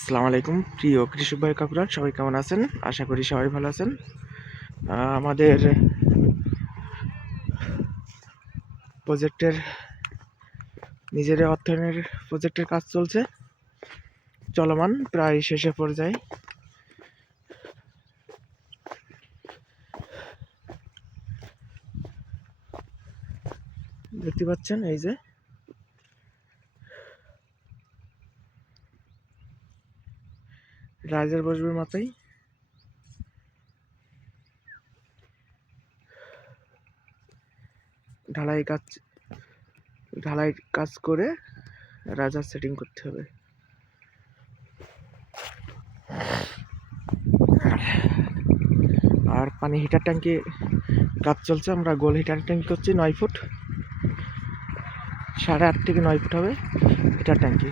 আসসালামু আলাইকুম প্রিয় কৃষক ভাই কাকুরা, সবাই কেমন আছেন? আশা করি সবাই ভালো আছেন। আমাদের প্রজেক্টের নিজের অর্থায়নের প্রজেক্টের কাজ চলছে, চলমান, প্রায় শেষে পর্যায়ে। দেখতে পাচ্ছেন এই যে রাইজার বসবে মাথায়। ঢালাই কাজ করে রাজার সেটিং করতে হবে। আর পানি হিটার ট্যাঙ্কি কাজ চলছে, আমরা গোল হিটার ট্যাঙ্কি করছি 9 ফুট, 8.5 থেকে 9 ফুট হবে হিটার ট্যাঙ্কি।